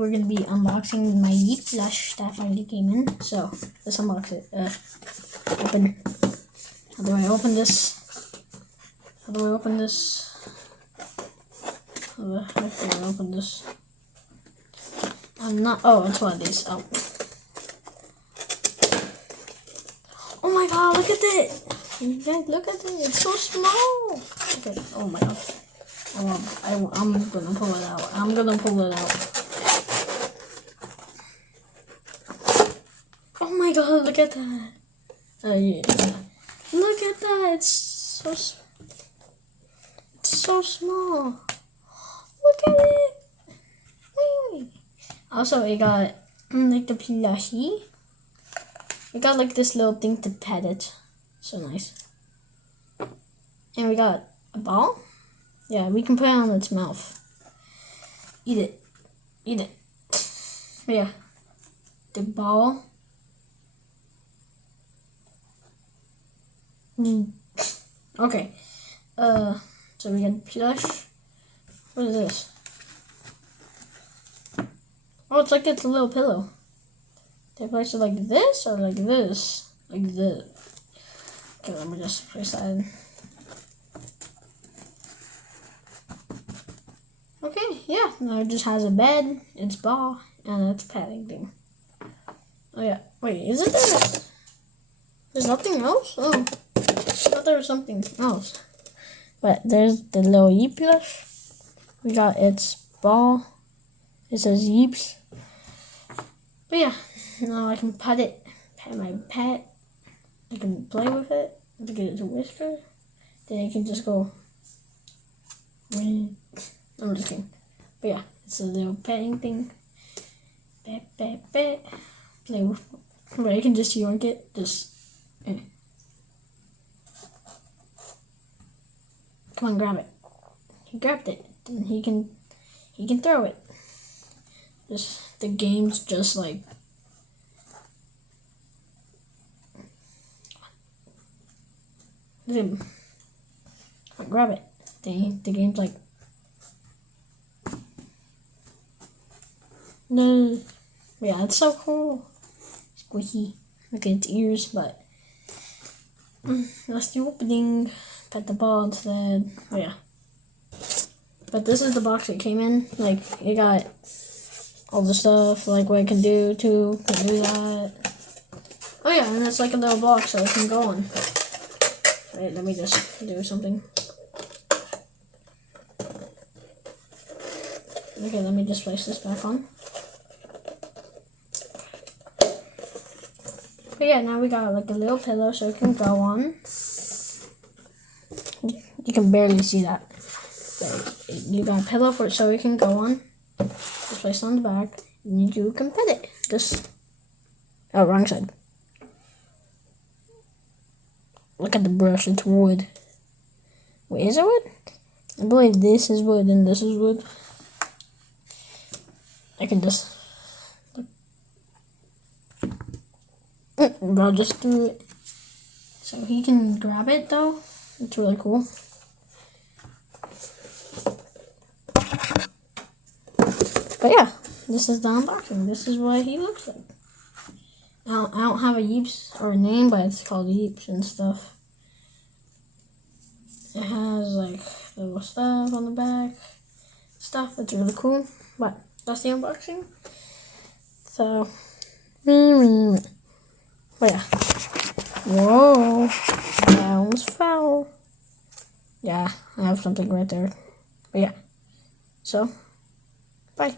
We're gonna be unboxing my yeep plush that finally came in. So let's unbox it. Open. How do I open this? How do I open this? How do I open this? I'm not. Oh, it's one of these. Oh. Oh my god! Look at it. You guys, look at it. It's so small. Okay. Oh my god. I'm gonna pull it out. I'm gonna pull it out. Oh my god, look at that. Yeah. Look at that. It's so small. Look at it. Wait. Also, we got like the plushie. We got like this little thing to pet it. So nice. And we got a ball. Yeah, we can put it on its mouth. Eat it. Eat it. Yeah. The ball. Okay. So we got plush. What is this? Oh, it's like it's a little pillow. They place it like this or like this? Like this. Okay, let me just place that in. Okay, yeah. Now it just has a bed, its ball, and its padding thing. Oh yeah. Wait, isn't there? There's nothing else? Oh. I thought there was something else. But there's the little yeep plush. We got its ball. It says yeeps. But yeah, now I can pet it. Pet my pet. I can play with it. I can get it to whisper. Then I can just go. I'm just kidding. But yeah, it's a little petting thing. Pet, pet, pet. Play with. But I can just yoink it. Just. Come on, grab it. He grabbed it. Then he can throw it. Just the game's just like. Look at him. Come on, grab it. The game's like. No. Yeah, it's so cool. Squishy. Look at its ears, but. That's the opening. Pet the ball instead. Oh yeah. But this is the box it came in. Like, it got all the stuff, like what I can do to do that. Oh yeah, and it's like a little box so it can go on. Wait, let me just do something. Okay, let me just place this back on. But yeah, now we got like a little pillow so it can go on. You can barely see that. But you got a pillow for it so it can go on. Just place it on the back. And you can pet it. Just. Oh, wrong side. Look at the brush, it's wood. Wait, is it wood? I believe this is wood and this is wood. I can just. I'll just do it. So he can grab it though. It's really cool. But yeah, this is the unboxing. This is what he looks like. I don't have a yeeps or a name, but it's called yeeps and stuff. It has like little stuff on the back. It's really cool. But that's the unboxing. So, but yeah. Whoa, that almost fell. Yeah, I have something right there. But yeah, so, bye.